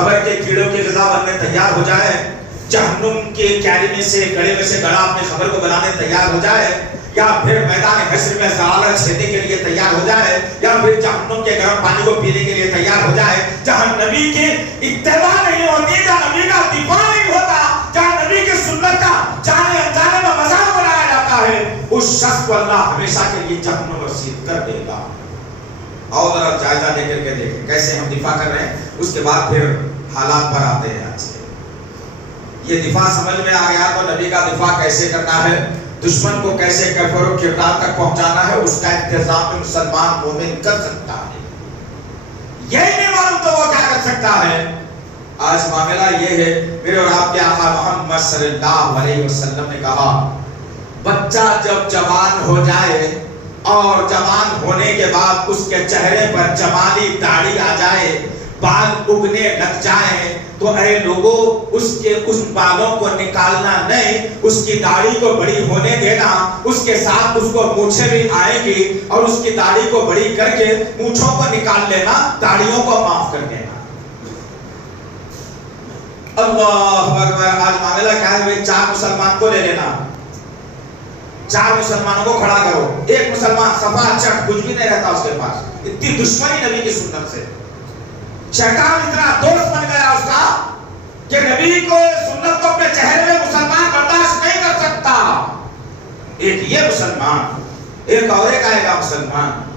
خبر کے کیڑوں کی غذا بننے تیار ہو جائے، جہنم کے کیاری میں سے گڑے میں سے گڑا اپنی خبر کو بنانے تیار ہو جائے، یا پھر میدان حشر میں ضلالت چھیدنے کے لیے تیار ہو جائے، یا پھر جہنم کے گرم پانی کو پینے کے لیے تیار ہو جائے، جہاں نبی کی اتباع نہیں ہوتی، جہاں نبی کا دفاع نہیں ہوتا، جہاں نبی کی سنت کا جانے انجانے میں مذاق بنایا جاتا ہے، اس شخص کو اللہ ہمیشہ کے لیے جہنم رسید کر دے گا۔ اور ذرا جائزہ لے کر کے دیکھیں کیسے ہم دفاع کر رہے ہیں، اس کے بعد پھر حالات پر آتے ہیں۔ آج کے یہ دفاع سمجھ میں آ گیا تو نبی کا دفاع کیسے کرنا ہے، دشمن کو کیسے کفر و کردار تک پہنچانا ہے، اس کا انتظام مسلمان مومن کر سکتا ہے۔ یہی نہیں معلوم تو وہ کیا کر سکتا ہے۔ آج معاملہ یہ ہے، میرے اور آپ کے آقا محمد صلی اللہ علیہ وسلم نے کہا بچہ جب جوان ہو جائے اور جوان ہونے کے بعد اس کے چہرے پر جمالی داڑھی آ جائے، بال اگنے لگ جائیں، تو اے لوگوں اس بالوں کو نکالنا نہیں، اس کی داڑھی کو بڑی ہونے دینا، اس کے ساتھ اس کو مونچھیں بھی آئے گی اور اس کی داڑھی کو بڑی کر کے مونچھوں کو نکال لینا، داڑھیوں کو معاف کر دینا۔ اللہ اکبر۔ آج معاملہ کیا ہے، 4 مسلمان کو لے لینا، 4 مسلمانوں کو کھڑا کرو، ایک مسلمان صفا چٹ کچھ بھی نہیں رہتا اس کے پاس، اتنی دشمنی نبی کی سنت سے۔ شیطان اتنا دوست بن گیا اس کا کہ نبی کو سنت کو اپنے چہرے میں مسلمان برداشت نہیں کر سکتا۔ ایک یہ مسلمان، ایک اور ایک آئے گا مسلمان۔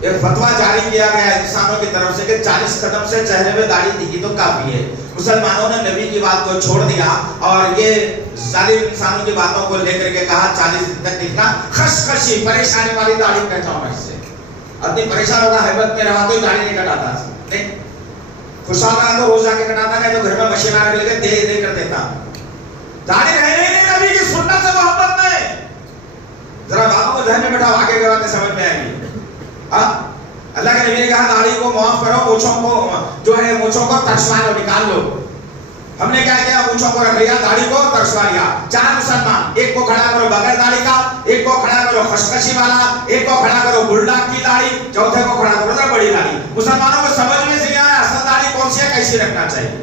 ایک فتویٰ جاری کیا گیا انسانوں کی طرف سے کہ 40 قدم سے چہرے میں داڑھی دکھی تو کافی ہے۔ مسلمانوں نے نبی کی بات کو چھوڑ دیا اور یہ ظالم انسانوں کی باتوں کو لے کر کے کہا 40 دن تک دکھنا، خشخشی پریشانی والی داڑھی کہتا ہوں میں اس سے۔ اتنی پریشان ہوگا حیبت میں رہا تو داڑھی نہیں کٹاتا، نہیں خوشحال رہا تو روز جا کے کٹاتا، نہیں تو گھر میں مشین آنے لگے دے دے کر دیتا۔ داڑھی رہے نہیں نبی کی سنت سے محبت میں۔ ذرا باتوں کو ذہن میں بیٹھا، آگے کے باتیں سمجھ میں آئیں گی۔ اللہ کے نبی نے کہا داڑھی کو معاف کرو، مونچھوں کو جو ہے مونچھوں کو ترشوا لو، نکال لو۔ ہم نے کیا کیا، مونچھوں کو رکھ لیا، داڑھی کو ترشوا لیا۔ 4 مسلمان، ایک کو کھڑا کرو بغیر داڑھی کا، ایک کو کھڑا کرو خشخشی والا، ایک کو کھڑا کرو بلڈاک کی داڑھی، چوتھے کو کھڑا کرو نا بڑی داڑھی۔ مسلمانوں کو سمجھ میں سے آیا اصل داڑھی کون سی ہے، کیسی رکھنا چاہیے۔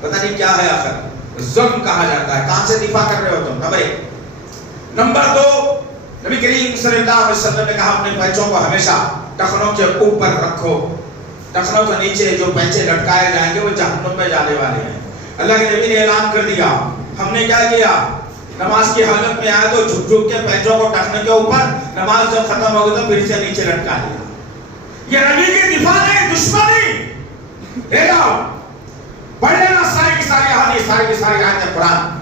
پتہ نہیں کیا ہے آخر، ظلم کہا جاتا ہے۔ کہاں سے دفاع کر رہے ہو تم؟ نمبر 1۔ نمبر 2، نبی کریم صلی اللہ علیہ وسلم نے کہا اپنے پیچوں کو ہمیشہ ٹخنوں کے اوپر رکھو، ٹخنوں کے نیچے جو پیچے لٹکائے جائیں گے وہ جہنم میں جانے والے ہیں۔ اللہ کے نبی نے اعلان کر دیا۔ ہم نے کیا کیا، نماز کی حالت میں آئے تو جھک جھک کے پیچوں کو ٹخنے کے اوپر، نماز جب ختم ہو گئی تو پھر سے نیچے لٹکا دیا۔ یہ نبی کی دفاع نہیں، دشمنی۔ لے جاؤ پڑھ لینا ساری کی ساری حدیث، ساری کی ساری آیتیں قرآن۔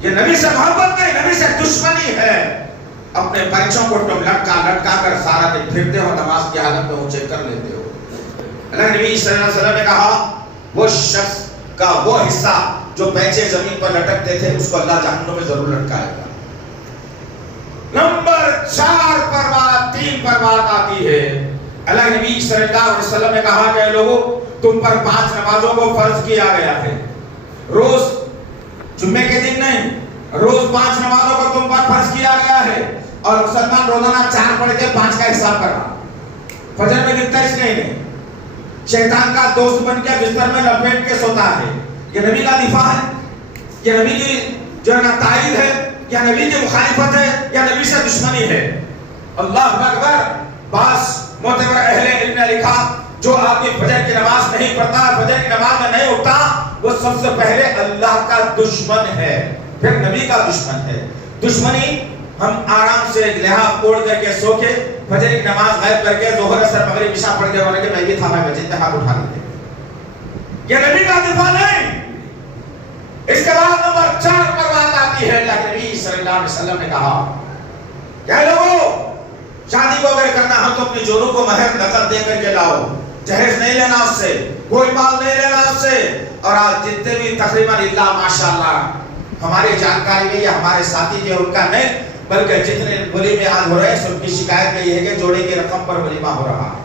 یہ نبی سے محبت نہیں، نبی سے دشمنی ہے۔ اپنے پیچوں کو تم لٹکا لٹکا کر سارا دن پھرتے ہو، نماز کی حالت میں اونچے کر لیتے ہو۔ اللہ نبی صلی اللہ علیہ وسلم نے کہا وہ شخص کا وہ حصہ جو پیچے زمین پر لٹکتے تھے اس کو اللہ جہنم میں ضرور لٹکائے گا۔ نمبر 4 پر بات، 3 پر بات آتی ہے۔ اللہ نبی صلی اللہ علیہ وسلم نے کہا کہ لوگوں تم پر 5 نمازوں کو فرض کیا گیا ہے، روز جمعے کے دن نہیں، روز 5 نمازوں کو تم پر فرض کیا گیا ہے، اور مسلمان روزانہ 4 پڑھ کے 5 کا حساب کرنا۔ فجر میں دکھتا اس نہیں، شیطان کا دوست بن کے بستر میں لپیٹ کے سوتا ہے۔ یہ نبی کا دفاع ہے، یہ نبی کی جو ہے نا تائید ہے، یا نبی کی مخالفت ہے، یا نبی سے دشمنی ہے۔ اللہ اکبر۔ بعض معتبر اہل علم نے لکھا جو آدمی فجر کی نماز نہیں پڑھتا، فجر کی نماز میں نہیں اٹھتا، وہ سب سے پہلے اللہ کا دشمن ہے، پھر نبی کا دشمن ہے۔ دشمنی ہم آرام سے لحاف اوڑھ کر کے سو کے فجر کی نماز غائب کر کے ظہر اثر مغرب عشاء پڑھ کے ہونے کے میں بھی تھا، میں مسجد ہاتھ اٹھا لیتے۔ یہ نبی کا دفاع نہیں۔ اس کے بعد نمبر 4 پر بات آتی ہے۔ اللہ کے نبی صلی اللہ علیہ وسلم نے کہا کہ لوگوں شادی کو اگر کرنا ہو تو اپنی جوروں کو مہر نقد دے کر کے لاؤ، جہیز نہیں لینا اس سے، کوئی مال نہیں لینا اس سے۔ اور آج جتنے بھی تقریباً اللہ ماشاءاللہ ہماری جانکاری میں یا ہمارے ساتھی جو ان کا نہیں بلکہ جتنے ولیمے آج ہو رہے ہیں سب کی شکایت یہ ہے کہ جوڑے کی رقم پر ولیمہ ہو رہا ہے،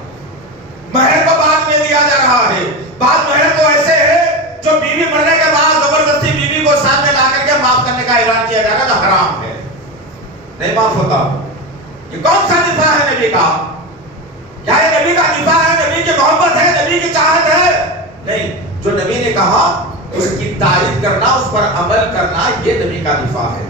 مہر کو بعد میں دیا جا رہا ہے۔ بعد مہر تو ایسے ہے جو بیوی مرنے کے بعد زبردستی بیوی کو سامنے لا کر کے معاف کرنے کا اعلان کیا جائے گا، جو حرام ہے، نہیں معاف ہوتا۔ یہ کون سا دفاع ہے نبی کا؟ کیا یہ نبی کا دفاع ہے؟ نبی کی محبت ہے، نبی کی چاہت ثابت کرنا، اس پر عمل کرنا، یہ نبی کا دفاع ہے۔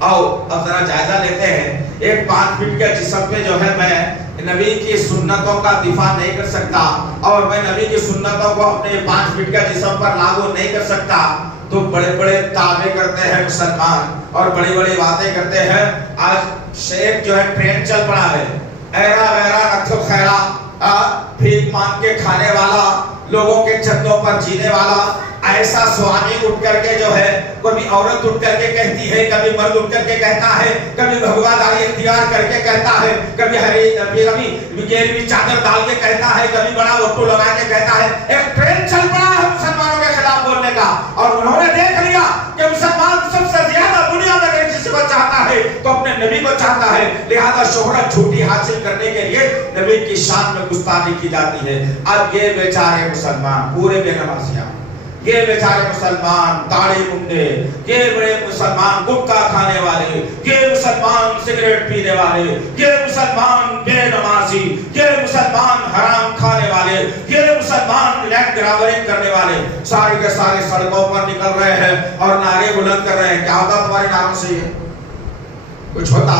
آؤ اب ذرا جائزہ لیتے ہیں۔ ایک 5 فٹ کے جسم پہ جو ہے میں نبی کی سنتوں کا دفاع نہیں کر سکتا، اور میں نبی کی سنتوں کو اپنے 5 فٹ کے جسم پر لاگو نہیں کر سکتا، تو بڑے بڑے دعوے کرتے ہیں مسلمان اور بڑی بڑی باتیں کرتے ہیں۔ آج شیخ جو ہے ٹرین چل پڑا ہے، ایرا ویرا نتھو خیرا، بھیک مانگ کے کھانے والا، لوگوں کے چھتوں پر جینے والا، ایسا سوامی اٹھ کر کے جو ہے، کبھی عورت اٹھ کر کے کہتی ہے، کبھی مرد اٹھ کر کے کہتا ہے، کبھی بھگوا داری اختیار کر کے کہتا ہے، کبھی گیروی چادر ڈال کے کہتا ہے، کبھی بڑا وٹو لگا کے کہتا ہے۔ ایک ٹرین چل پڑا ہے مسلمانوں کے خلاف بولنے کا، اور انہوں نے دیکھ لیا کہ مسلمان سب سے زیادہ دنیا میں اگر کسی کو چاہتا ہے تو اپنے نبی کو چاہتا ہے، لہذا شہرت جھوٹی حاصل کرنے کے لیے نبی کی شان میں گستاخی کی جاتی ہے۔ اب یہ بیچارے مسلمان پورے بے نمازیاں، یہ بیچارے مسلمان داڑھی منڈے، یہ بڑے مسلمان گٹکا کھانے والے، یہ مسلمان سگریٹ پینے والے، یہ مسلمان بے نمازی، یہ مسلمان حرام کھانے والے، یہ مسلمان لینڈ گرابرنگ کرنے والے، سارے کے سارے سڑکوں پر نکل رہے ہیں اور نعرے بلند کر رہے ہیں۔ کیا ہوتا تمہارے نعروں سے؟ یہ کچھ ہوتا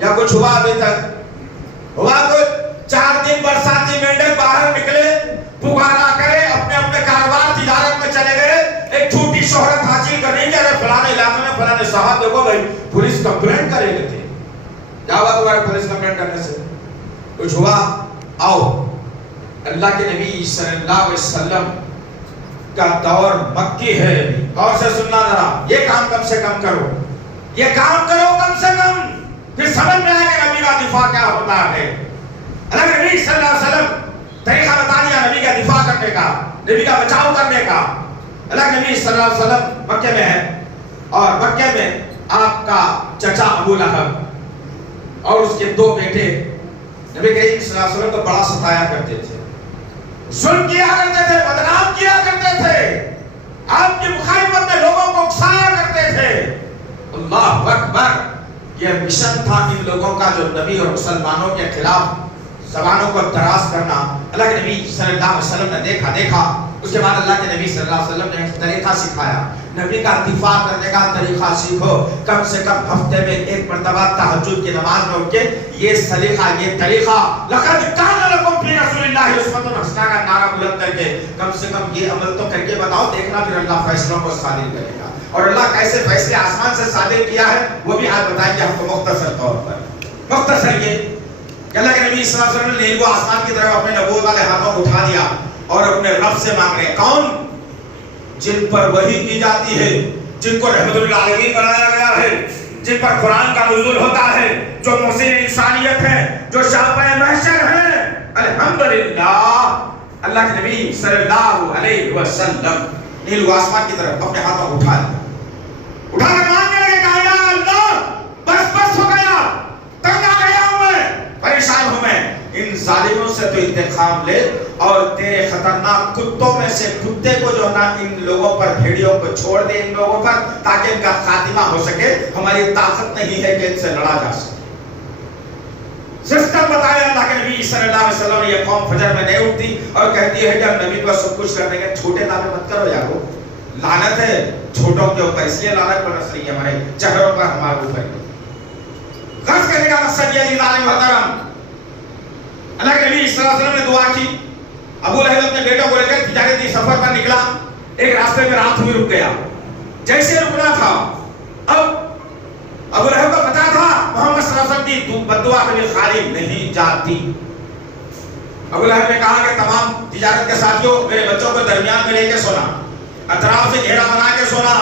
یا کچھ ہوا؟ ابھی تک ہوا کچھ؟ 4 دن برساتی مینڈک باہر نکلے، پکارا کرے، اپنے اپنے کاروبار تجارت میں چلے گئے، ایک چھوٹی شہرت حاصل کرنے کے لیے فلانے علاقے میں فلانے صاحب دیکھو بھائی پولیس کمپلینٹ کرے گئے تھے۔ کیا ہوا تمہارے پولیس کمپلینٹ کرنے سے؟ کچھ ہوا؟ آؤ اللہ کے نبی صلی اللہ علیہ وسلم کا دور مکی ہے، غور سے سننا ذرا، یہ کام کم سے کم کرو، یہ کام کرو کم سے کم، پھر سمجھ میں آئے کہ نبی کا دفاع کیا ہوتا ہے۔ اللہ کے نبی صلی اللہ علیہ وسلم طریقہ بتا دیا نبی کا دفاع کرنے کا، نبی کا بچاؤ کرنے کا۔ اللہ کے نبی صلی اللہ علیہ وسلم مکے میں ہے، اور مکے میں آپ کا چچا ابو لہب اور اس کے 2 بیٹے نبی کریم صلی اللہ علیہ وسلم کو بڑا ستایا کرتے تھے، ظلم کیا کرتے تھے، بدنام کیا کرتے تھے، آپ کی مخالفت میں لوگوں کو اکسایا کرتے تھے۔ اللہ اکبر! یہ مشن تھا ان لوگوں کا جو نبی اور مسلمانوں کے خلاف زبانوں کو دراز کرنا۔ اللہ کے نبی صلی اللہ علیہ وسلم نے دیکھا، اس کے بعد اللہ کے نبی صلی اللہ علیہ وسلم نے ایک طریقہ سکھایا، نبی کا دفاع کرنے کا طریقہ سیکھو، کم سے کم ہفتے میں 1 مرتبہ تہجد کی نماز میں اٹھ کے یہ سلیقہ، یہ طریقہ، لقد کان لکم فی رسول اللہ اسوۃ حسنہ کا نعرہ بلند کر کے کم سے کم یہ عمل تو کر کے بتاؤ، دیکھنا پھر اللہ فیصلوں کو صادر کرے گا۔ اور اللہ کیسے فیصلے آسمان سے صادر کیا ہے وہ بھی آج بتائیں گے ہم کو مختصر طور پر۔ مختصر یہ کہ اللہ کے نبی صلی اللہ علیہ وسلم نے نیل کو آسمان کی طرف اپنے نبوت والے ہاتھوں کو اٹھا دیا اور اپنے رب سے مانگ رہے ہیں۔ کون؟ جن پر وحی کی جاتی ہے، جن کو رحمت للعالمین بنایا گیا ہے، جن پر قرآن کا نزول ہوتا ہے، جو محسن انسانیت ہیں، جو شافع محشر ہیں۔ الحمدللہ اللہ کے نبی صلی اللہ علیہ وسلم نیل کو آسمان کی طرف اپنے ہاتھوں کو اٹھا لیا، اٹھا کر مانگنے لگے، کہا یا اللہ بس ہو گیا، تنگ آ گیا ہوں میں، پریشان ہوں میں، ان ظالموں سے تو انتقام لے، اور تیرے خطرناک کتوں میں سے کتے کو جو نا ان لوگوں پر، بھیڑیوں کو چھوڑ دے ان لوگوں پر، تاکہ ان کا خاتمہ ہو سکے۔ ہماری طاقت نہیں ہے کہ ان سے لڑا جا سکے۔ سسٹم بتایا اللہ کے نبی صلی اللہ علیہ وسلم نے، یہ قوم فجر میں نہیں اٹھتی اور کہتی ہے کہ ہم نبی کو سب کچھ کرنے کے، چھوٹے دعوے مت کرو یارو، لعنت ہے چھوٹوں کے اوپر، اس لیے لعنت برس رہی ہے ہمارے چہروں پر، ہمارے اوپر۔ غرض کرنے کا مقصد یہ عزیز عالم محترم، اللہ کے نبی صلی اللہ علیہ وسلم نے دعا کی، ابو لہب اپنے بیٹوں کو لے کر تجارتی سفر پر نکلا، ایک راستے میں رات ہوئی، رک گیا، جیسے رکنا تھا، اب ابو لہب کو پتا تھا محمد صلی اللہ علیہ وسلم کی بددعا کبھی خالی نہیں جاتی۔ ابو لہب نے کہا کہ تمام تجارت کے ساتھیوں میرے بچوں کو درمیان میں لے کے سونا، اطراف سے گھیرا بنا کے سونا،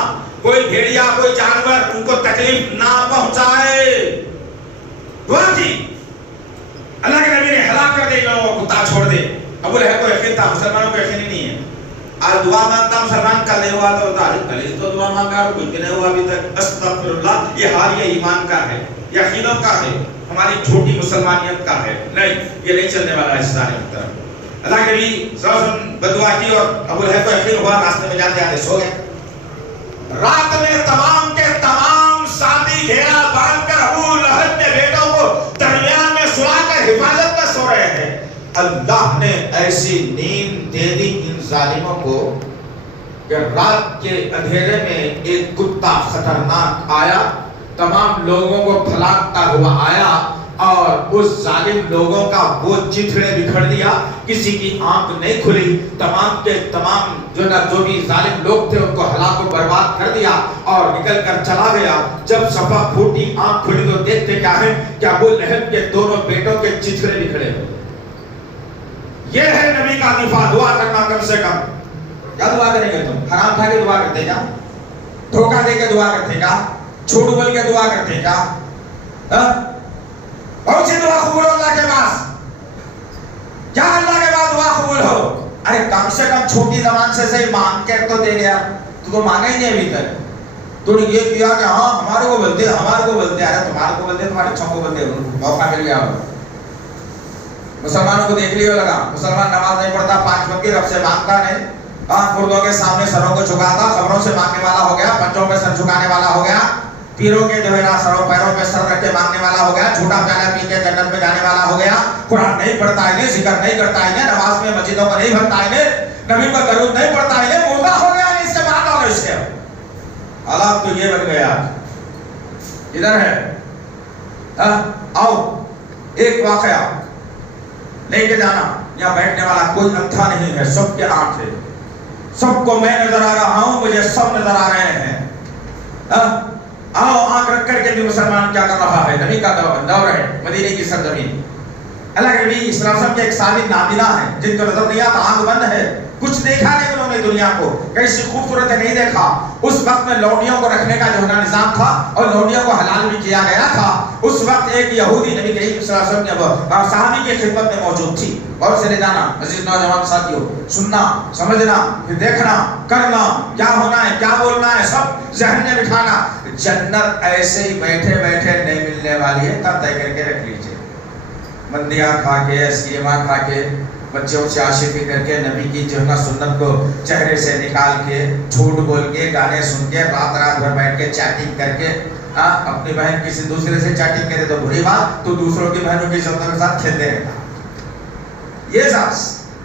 کوئی بھیڑیا کوئی جانور ان کو تکلیف نہ پہنچائے۔ دعا کی، اللہ کے نبی نے ہلاک کر دے لوگوں کو، کتا چھوڑ دے۔ ابو لہب کو یقین تھا، مسلمانوں کو یقین نہیں ہے۔ آج دعا مانگتا مسلمان، کل نہیں ہوا تو کل تو دعا مانگا، کچھ بھی نہیں ہوا ابھی تک، استغفر اللہ۔ یہ حال یہ ایمان کا ہے، یقینوں کا ہے، ہماری جھوٹی مسلمانیت کا ہے، نہیں، یہ نہیں چلنے والا ہے۔ سارے محترم، اللہ کے نبی صلی اللہ علیہ وسلم بددعا کی اور ابو لہب کو یقین ہوا، راستے میں جاتے جاتے سو گئے۔ رات میں تمام کے تمام ساتھی گھیرا باندھ کر ابو لہب کے بیٹوں کو درمیان میں سلا کر حفاظت میں سو رہے ہیں۔ اللہ نے ایسی نیند دے دی ان ظالموں کو کہ رات کے اندھیرے میں ایک کتا خطرناک آیا، تمام لوگوں کو پھلانگتا ہوا آیا اور اس ظالم لوگوں کا وہ چتھڑے بکھر دیا، کسی کی آنکھ نہیں کھلی، تمام کے تمام جو بھی ظالم لوگ تھے ان کو ہلاک و برباد کر دیا اور نکل کر چلا گیا۔ جب صفا پھوٹی، آنکھ کھلی تو دیکھتے کیا ہے کہ ابو لہب کے دونوں بیٹوں کے چتھڑے بکھرے ہوئے۔ یہ ہے نبی کا دفاع، دعا کرنا کم سے کم۔ کیا دعا کریں گے تم؟ حرام کھا کے دعا کرتے کیا؟ دھوکہ دے کے دعا کرتے کیا؟ جھوٹ بول کے دعا کرتے کیا؟ کون سی دعا قبول ہو اللہ کے پاس؟ کیا اللہ کے بعد دعا قبول ہو؟ ارے کم سے کم چھوٹی زبان سے صحیح مانگ کے تو دے گیا، تو مانگا ہی نہیں ابھی تک۔ تو نے یہ کیا کہ ہاں ہمارے کو بولتے، ہمارے کو بولتے، ارے تمہارے کو بولتے، تمہارے اچھوں کو بولتے، موقع مل گیا ہو۔ مسلمانوں کو دیکھ لیا لگا، مسلمان نماز نہیں پڑھتا، 5 وقت کی رب سے مانگتا نہیں، مردوں کے سامنے سروں کو جھکاتا، خبروں سے مانگنے والا ہو گیا، پنجوں پہ سر جھکانے والا ہو گیا، پیروں کے جو ہے نا سروں پیروں پہ سر رکھ کے مانگنے والا ہو گیا، جھوٹا پیالہ پی کے جنت میں جانے والا ہو گیا، قرآن نہیں پڑھتا ہے، ذکر نہیں کرتا ہے، نماز میں مسجدوں کو نہیں بھرتا ہے، نبی پر درود نہیں پڑھتا ہے، مردہ ہو گیا اس سے بات اور اس کے حالات تو یہ بن گیا۔ ادھر ہے آؤ ایک واقعہ لے کے جانا، یہاں بیٹھنے والا کوئی اندھا نہیں ہے، سب کے آنکھ ہے، سب کو میں نظر آ رہا ہوں، مجھے سب نظر آ رہے ہیں۔ آؤ آنکھ رکھ کر کے بھی مسلمان کیا کر رہا ہے، نبی کا دور ہے، مدینے کی سرزمین۔ اللہ کے نبی صلی اللہ علیہ وسلم کے ایک صحابی نابینا ہے، جن کو نظر نہیں آتا، آنکھ بند ہے، کچھ دیکھا نہیں انہوں نے دنیا کو، کیسی خوبصورت نہیں دیکھا۔ اس وقت میں لونڈیوں کو رکھنے کا جو نظام تھا اور لونڈیوں کو حلال بھی کیا گیا تھا، اس وقت ایک یہودی نبی کریم صلی اللہ علیہ وسلم کے صحابی کی خدمت میں موجود تھی۔ اور سے لے جانا عزیز نوجوان ساتھیوں، سننا، سمجھنا، پھر دیکھنا، کرنا، کیا ہونا ہے، کیا بولنا ہے، سب ذہن میں بٹھانا۔ جنت ایسے ہی بیٹھے بیٹھے نہیں ملنے والی ہے، تب طے کر کے رکھ لیجئے۔ مندیاں کھا کے، اسکیماں کھا کے، بچوں سے عاشقی کر کے، نبی کی جو ہے سنت کو چہرے سے نکال کے، جھوٹ بول کے، گانے سن کے، رات بھر بیٹھ کے چیٹنگ کر کے، اپنی بہن کسی دوسرے سے چیٹنگ کرے تو بری بات، تو دوسروں کی بہنوں کی عزتوں کے ساتھ کھیلتے رہتا، یہ ساس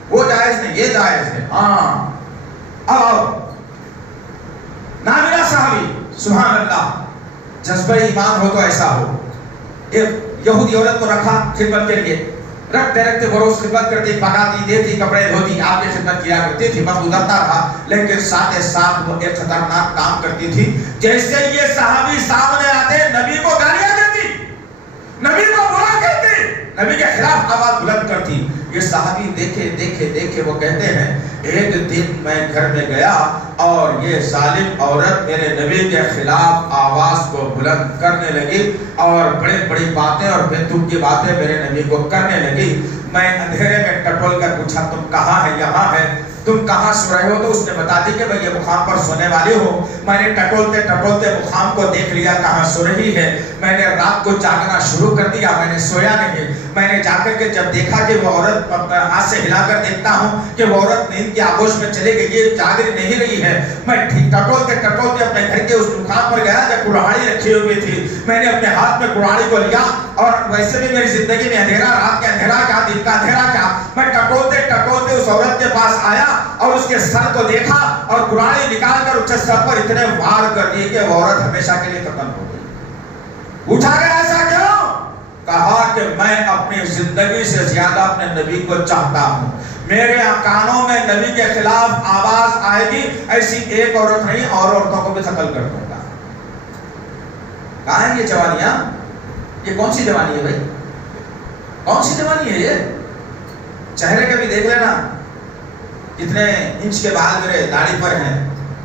وہ جائز نہیں، یہ جائز ہے۔ ہاں اب آؤ، نابینا صحابی، سبحان اللہ، جذبہ ایمان ہو تو ایسا ہو۔ ایک یہودی عورت کو رکھا خدمت کے لیے، رکھتے رکھتے وہ روز خدمت کرتی، پکاتی، دیتی، کپڑے دھوتی، آپ کی خدمت کیا کرتی تھی، وقت گزرتا رہا، لیکن ساتھ ساتھ وہ ایک خطرناک کام کرتی تھی۔ جیسے یہ صحابی سامنے آتے، نبی کو گالیاں دیتی، نبی کو برا کہتی، نبی کے خلاف آواز بلند کرتی۔ یہ صحابی دیکھے دیکھے دیکھے وہ کہتے ہیں، ایک دن میں گھر میں گیا اور یہ ظالم عورت میرے نبی کے خلاف آواز کو بلند کرنے لگی اور بڑی بڑی باتیں اور بے تک کی باتیں میرے نبی کو کرنے لگی۔ میں اندھیرے میں ٹٹول کر پوچھا، تم کہاں ہے؟ یہاں ہے۔ تم کہاں سو رہے ہو؟ تو اس نے بتا دی کہ میں یہ مقام پر سونے والی ہوں۔ میں نے ٹٹولتے ٹٹولتے مقام کو دیکھ لیا کہاں سو رہی ہے۔ میں نے رات کو جاگنا شروع کر دیا، میں نے سویا نہیں۔ میں نے جا کر کے جب دیکھا کہ وہ عورت، ہاتھ سے ہلا کر دیکھتا ہوں کہ وہ عورت نیند کی آغوش میں چلے گئی، یہ جاگ نہیں رہی ہے۔ میں ٹٹولتے ٹٹولتے اپنے گھر کے اس مقام پر گیا جب کڑاہی رکھی ہوئی تھی۔ میں نے اپنے ہاتھ میں کڑاہی کو لیا، اور ویسے بھی میری زندگی میں اندھیرا، رات کا اندھیرا کیا، دن کا اندھیرا کیا، میں ٹٹولتے ٹٹولتے اس عورت کے پاس آیا اور اس کے سر کو دیکھا اور کڑاہی نکال کر اس کے سر پر اتنے وار کر دیے کہ وہ عورت ہمیشہ کے لیے ختم ہو گئی۔ اٹھا گیا، ایسا کیوں؟ کہا کہ میں اپنی زندگی سے زیادہ اپنے نبی کو چاہتا ہوں، میرے کانوں میں نبی کے خلاف آواز آئے گی، ایسی ایک عورت نہیں اور عورتوں کو بھی قتل کر دوں گا۔ کہاں ہے یہ جوانیاں؟ یہ کون سی جوانی ہے بھائی؟ کون سی جوانی ہے یہ؟ چہرے کا بھی دیکھ لینا، کتنے انچ کے بال میرے داڑھی پر ہیں۔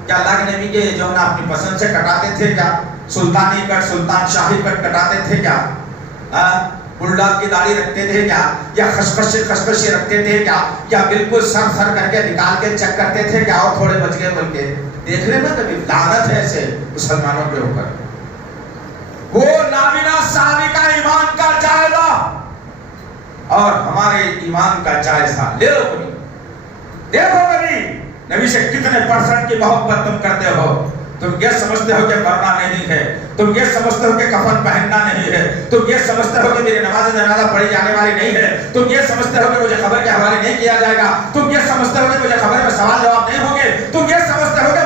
کیا اللہ کے نبی کے جو نا اپنی پسند سے کٹاتے تھے کیا؟ سلطانی کٹ، سلطان شاہی کٹ کٹاتے تھے کیا؟ بلڈاگ کی داڑھی رکھتے تھے کیا؟ یا خشخشی رکھتے تھے کیا؟ یا بالکل سر کر کے نکال کے چیک کرتے تھے کیا؟ اور تھوڑے بچ گئے بول کے دیکھ لینا، کبھی لعنت ہے ایسے مسلمانوں کے اوپر۔ وہ نابینا صحابی کا ایمان کا جائزہ اور ہمارے ایمان کا جائزہ لے لو کبھی، دیکھو کبھی نبی سے کتنے پرسنٹ کی محبت تم کرتے ہو۔ تم یہ سمجھتے ہو کہ مرنا نہیں ہے، تم یہ سمجھتے ہو کہ کفن پہننا نہیں ہے، تم یہ سمجھتے ہو کہ میری نماز جنازہ پڑھی جانے والی نہیں ہے، تم یہ سمجھتے ہو کہ مجھے خبر کے حوالے نہیں کیا جائے گا، تم یہ سمجھتے ہو کہ مجھے خبر میں سوال جواب نہیں ہوں گے، تم یہ سمجھتے ہو کہ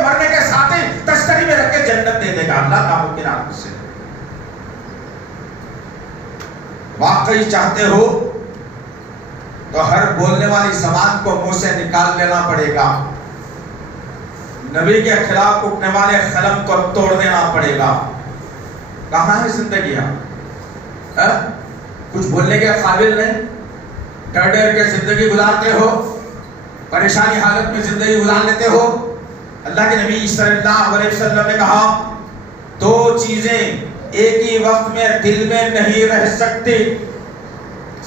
واقعی چاہتے ہو تو ہر بولنے والی زبان کو منہ سے نکال لینا پڑے گا، نبی کے خلاف اٹھنے والے قلم کو توڑ دینا پڑے گا۔ کہاں ہے زندگی؟ کچھ بولنے کے قابل نہیں، ڈر ڈر کے زندگی گزارتے ہو، پریشانی حالت میں زندگی گزار لیتے ہو۔ اللہ کے نبی صلی اللہ علیہ وسلم نے کہا دو چیزیں ایک ہی وقت میں دل میں نہیں رہ سکتی۔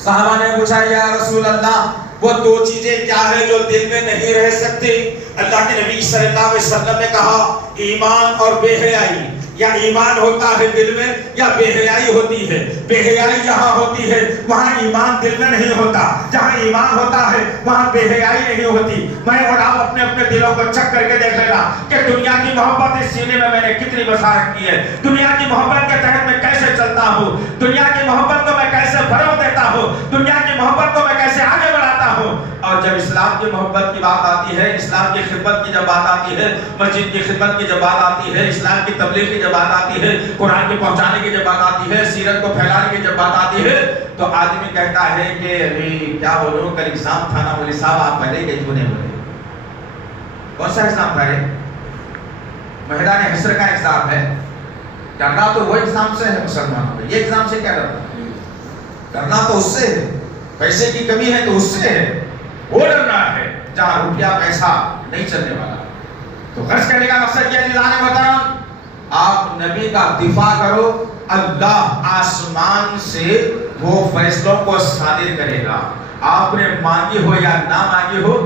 صحابہ نے پوچھا یا رسول اللہ وہ دو چیزیں کیا ہے جو دل میں نہیں رہ سکتی؟ اللہ کے نبی صلی اللہ علیہ وسلم نے کہا ایمان اور بے حیائی، یا ایمان ہوتا ہے دل میں یا بے حیائی ہوتی ہے۔ بے حیائی جہاں ہوتی ہے وہاں ایمان دل میں نہیں ہوتا، جہاں ایمان ہوتا ہے وہاں بے حیائی نہیں ہوتی۔ میں اور آپ اپنے اپنے دلوں کو چیک کر کے دیکھ لینا کہ دنیا کی محبت اس سینے میں نے کتنی بسارت کی ہے، دنیا کی محبت کے تحت میں کیسے چلتا ہوں، دنیا کی محبت کو میں کیسے فروغ دیتا ہوں، دنیا کی محبت کو میں کیسے آگے بڑھاتا ہوں۔ اور جب اسلام کی محبت کی بات آتی ہے، اسلام کی خدمت کی جب بات آتی ہے، مسجد کی خدمت کی جب بات آتی ہے، اسلام کی تبلیغ کی جب بات آتی ہے، قرآن کے پہنچانے کی جب بات آتی ہے، سیرت کو پھیلانے کی جب بات آتی ہے، تو آدمی کہتا ہے کہ ابھی کیا بولوں، کل ایگزام تھا نا، مولوی صاحب آپ پہلے گئے کیوں نہیں بولے؟ کون سا ایگزام تھا رے؟ میدان حشر کا ایگزام ہے۔ ڈرنا تو وہ ایگزام سے ہے مسلمانوں کو، یہ ایگزام سے کیا ڈرنا؟ ڈرنا تو اس سے ہے، پیسے کی کمی ہے تو اس سے ہے، وہ ڈرنا ہے جہاں روپیہ پیسہ نہیں چلنے والا۔ تو غرض کرنے کا مقصد یہ ہے محترم، آپ نبی کا دفاع کرو، اللہ آسمان سے وہ فیصلوں کو صادر کرے گا۔ آپ نے مانگی ہو یا نہ مانگی ہو،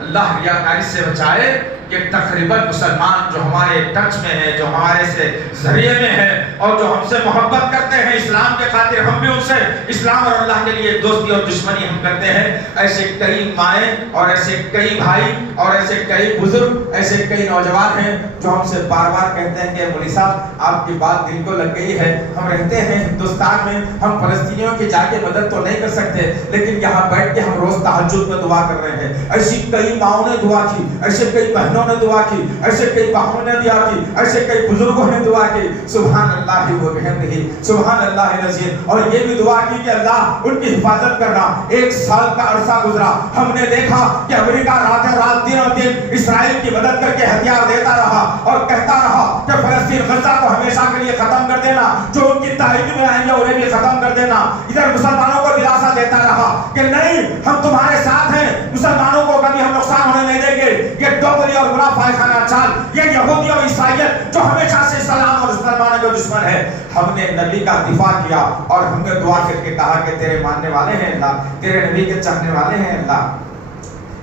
اللہ ریاکاری سے بچائے کہ تقریباً مسلمان جو ہمارے ٹچ میں ہے، جو ہمارے سے ذریعے میں ہے اور جو ہم سے محبت کرتے ہیں اسلام کے خاطر، ہم بھی ان سے اسلام اور اللہ کے لیے دوستی اور دشمنی ہم کرتے ہیں، ایسے کئی مائیں اور ایسے کئی بھائی اور ایسے کئی بزرگ، ایسے کئی نوجوان ہیں جو ہم سے بار بار کہتے ہیں کہ مولوی صاحب آپ کی بات دل کو لگ گئی ہے، ہم رہتے ہیں ہندوستان میں، ہم فلسطینیوں کی جا کے مدد تو نہیں کر سکتے لیکن یہاں بیٹھ کے ہم روز تہجد میں دعا کر رہے ہیں۔ ایسی کئی ماؤں نے دعا کی، ایسے کئی بہنوں نے دعا کی، ایسے کئی باہوں نے دعا کی، ایسے کئی بزرگوں نے دعا کی، سبحان اللہ و بحمدہ سبحان اللہ العظیم، اور یہ بھی دعا کی کہ اللہ ان کی حفاظت کرنا۔ ایک سال کا عرصہ گزرا، ہم نے دیکھا کہ امریکہ رات دن اور دن اسرائیل کی مدد کر کے ہتھیار دیتا رہا اور کہتا رہا کہ فلسطین غزہ کو ہمیشہ کے لیے ختم کر دینا، جو ان کی تحریک میں آئیں گے انہیں بھی ختم کر دینا۔ ادھر مسلمانوں کو دلاسا دیتا رہا کہ نہیں ہم تمہارے ساتھ ہیں، مسلمانوں کو کبھی ہم نقصان ہونے نہیں دیں گے۔ یہ دوغلی اور برا پائخانہ چال، یہ یہودی اور عیسائیت جو ہمیشہ سے اسلام اور مسلمانوں کے دشمن ہے۔ ہم نے نبی کا دفاع کیا اور ہم نے دعا کر کے کہا کہ تیرے ماننے والے ہیں اللہ، تیرے نبی کے چاہنے والے ہیں اللہ،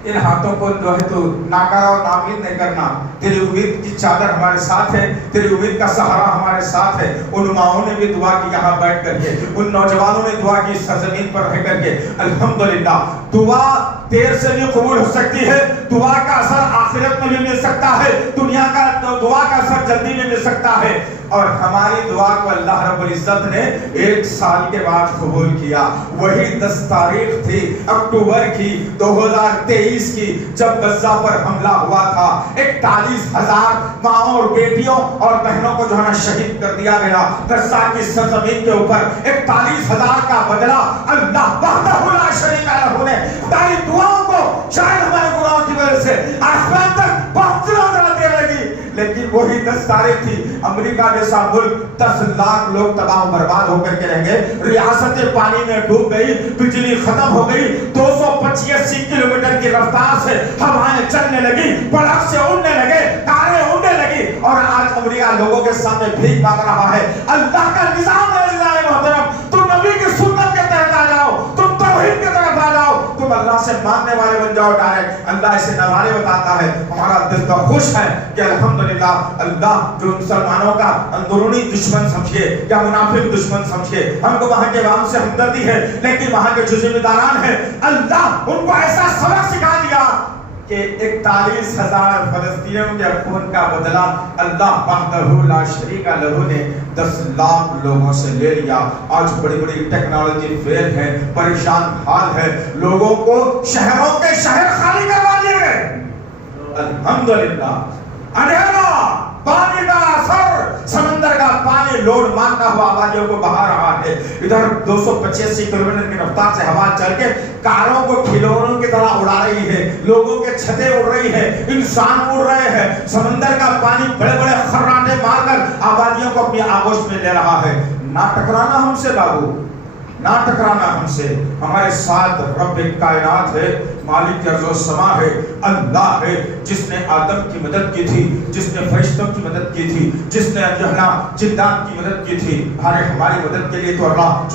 ان ہاتھوں کو جو ہے تو ناکارہ اور نامید نہیں کرنا، تیری امید کی چادر ہمارے ساتھ ہے، تیری امید کا سہارا ہمارے ساتھ ہے۔ ان ماؤں نے بھی دعا کی یہاں بیٹھ کر کے، ان نوجوانوں نے دعا کی سرزمین پر رہ کر کے۔ الحمدللہ دعا دیر سے بھی قبول ہو سکتی ہے، دعا کا اثر آخرت میں بھی مل سکتا ہے، دنیا کا دعا کا اثر جلدی میں مل سکتا ہے۔ اور ہماری دعا کو اللہ رب العزت نے 1 سال کے بعد قبول کیا۔ وہی 10 تاریخ تھی اکتوبر کی 2023 کی، جب غزہ پر حملہ ہوا تھا۔ 41,000 ماؤں اور بیٹیوں اور بہنوں کو جو ہے نا شہید کر دیا گیا غزہ کی سرزمین کے اوپر۔ 41,000 کا بدلہ اللہ وحدہ لا شریک لہ نے ہماری دعاؤں کو شاید ہمارے گناہوں کی وجہ سے آسمان تک پہنچنا ذرا دیر لگی، لیکن وہی 10 تاریخ تھی۔ امریکہ جیسا ملک 10 لاکھ لوگ تباہ و برباد ہو کر کے رہ گئے، ریاستیں پانی میں ڈوب گئی، بجلی ختم ہو گئی، 285 کلومیٹر کی رفتار سے ہوائیں چلنے لگی، پڑک سے اڑنے لگے، تارے اڑنے لگی، اور آج امریکہ لوگوں کے سامنے بھیک مانگ رہا ہے۔ اللہ کا نظام ہے محترم، تم نبی کی سنت کے تحت آ جاؤ، تم توحید کے طرف آ جاؤ، تم اللہ سے ماننے والے بن جاؤ ڈائریکٹ۔ اللہ اسے نوارے بتاتا ہے، ہمارا دل تو خوش ہے کہ الحمدللہ اللہ جو مسلمانوں کا اندرونی دشمن سمجھے یا منافق دشمن سمجھے، ہم کو وہاں کے عوام سے ہمدردی ہے لیکن وہاں کے جو ذمہ داران ہیں اللہ ان کو ایسا سبق سکھا دیا کہ 41,000 فلسطینیوں کے خون کا بدلہ اللہ وحدہ لا شریک لہ نے 10 لاکھ لوگوں سے لے لیا۔ آج بڑی بڑی ٹیکنالوجی فیل ہے، پریشان حال ہے، لوگوں کو شہروں کے شہر خالی کروا دیے گئے۔ الحمدللہ اندھیرا پانی کا اثر سمندر کا پانی لوڈ مارتا ہوا آبادیوں کو بہا رہا ہے. ادھر 285 کلومیٹر کی رفتار سے ہوا چل کے کاروں کو کھلونوں کی طرح اڑا رہی ہے, لوگوں کے چھتیں اڑ رہی ہے, انسان اڑ رہے ہیں. سمندر کا پانی بڑے بڑے خراٹے مار کر آبادیوں کو اپنی آغوش میں لے رہا ہے. نہ ٹکرانا ہم سے بابو, نہ ٹکرانا ہم سے. ہمارے ساتھ رب کائنات ہے, مالک ارض و سما ہے, اللہ ہے جس نے آدم کی مدد کی تھی, جس نے فرشتوں کی مدد کی تھی, جس نے جنات کی مدد کی تھی. ہماری مدد کے لیے تو اللہ